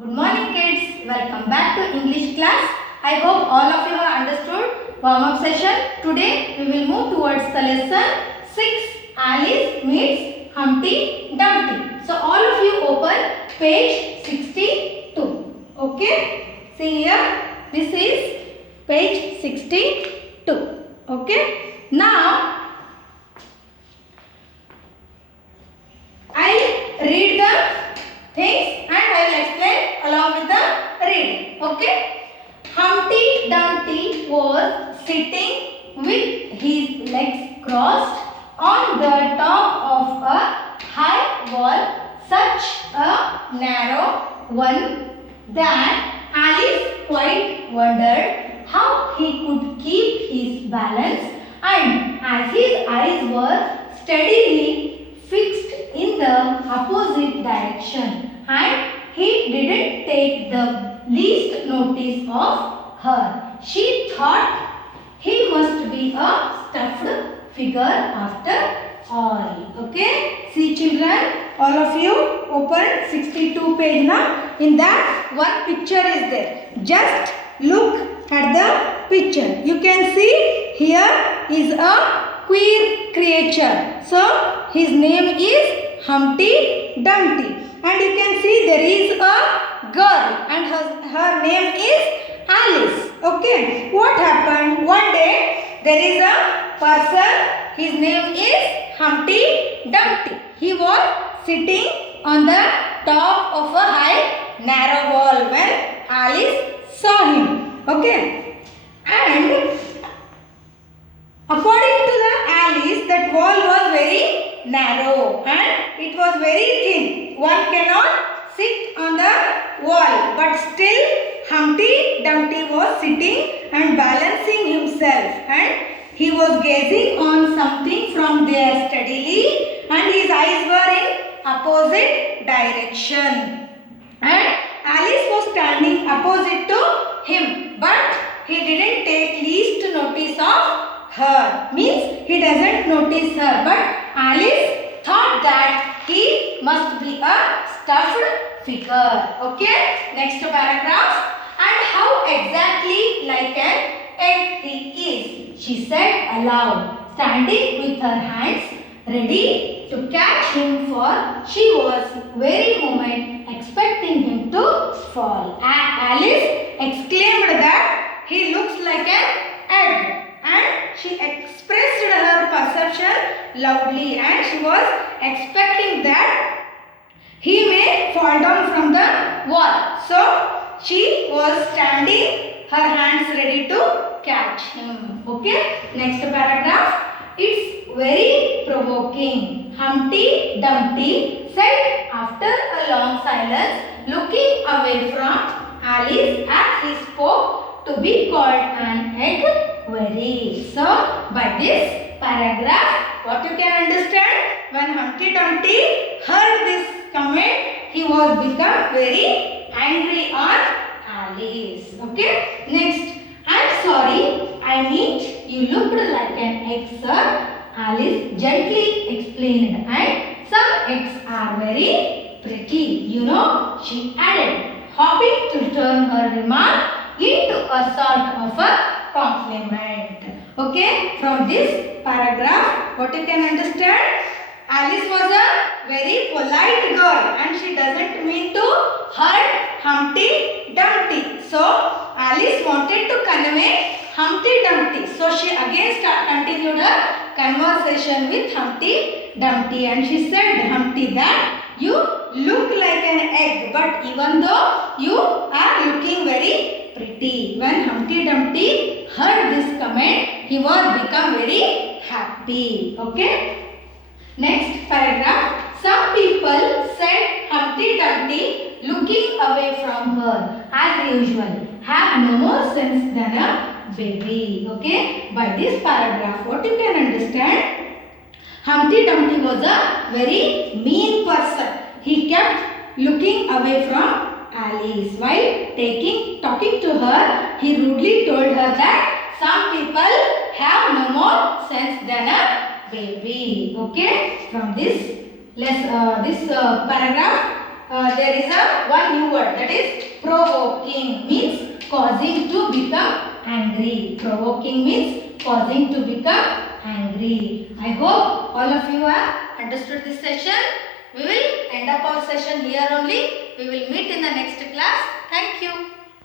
Good morning kids, welcome back to English class. I hope all of you have understood warm-up session. Today we will move towards the lesson 6, Alice meets Humpty Dumpty. So all of you open page 62. Okay, see here, this is page 62. Okay, now I read the things and I will explain along with the reading. Okay. Humpty Dumpty was sitting with his legs crossed on the top of a high wall, such a narrow one that Alice quite wondered how he could keep his balance, and as his eyes were steadily fixed in the opposite direction and he didn't take the least notice of her. She thought he must be a stuffed figure after all. Okay, see children, all of you open 62 page now. In that one picture is there. Just look at the picture. You can see here is a queer creature. So his name is Humpty Dumpty. And you can see there is a girl and her name is Alice. Okay. What happened? One day there is a person. His name is Humpty Dumpty. He was sitting on the top of a high narrow wall when Alice saw him. Okay. And according to the Alice, that wall was very narrow and it was very thin. One cannot sit on the wall, but still Humpty Dumpty was sitting and balancing himself, and he was gazing on something from there steadily, and his eyes were in opposite direction. And Alice was standing opposite to him, but he didn't take least notice of her. Means he doesn't notice her, but Alice thought that he must be a stuffed figure. Okay, next paragraph. And how exactly like an egg he is, she said aloud, standing with her hands ready to catch him, for she was very moment expecting him to fall. Alice exclaimed that he looks like an egg, and she expressed her perception loudly, and she was expecting that he may fall down from the wall. So she was standing, her hands ready to catch him. Okay, next paragraph. It's very provoking, Humpty Dumpty said after a long silence, looking away from Alice as he spoke, to be called an egg very. So by this paragraph, what you can understand, when Humpty Dumpty heard this comment, he was become very angry on Alice. Okay, next. I'm sorry, I mean you looked like an egg, sir, Alice gently explained, and some eggs are very pretty, you know, she added, hoping to turn her remark into a sort of a compliment. Okay, from this paragraph, what you can understand? Alice was a very polite girl and she doesn't mean to hurt Humpty Dumpty. So, Alice wanted to convey Humpty Dumpty. So, she again continued her conversation with Humpty Dumpty, and she said, Humpty, that you look like an egg, but even though you are looking very pretty. When Humpty Dumpty heard this comment, he was become very happy. Okay. Next paragraph. Some people said Humpty Dumpty, looking away from her as usual, have no more sense than a baby. Okay. By this paragraph, what you can understand? Humpty Dumpty was a very mean person. He kept looking away from Alice. While talking to her, he rudely told her that some people have no more sense than a baby. Okay, from this paragraph, there is one new word, that is provoking, means causing to become angry. Provoking means causing to become angry. I hope all of you have understood this session. We will end up our session here only. We will meet in the next class. Thank you.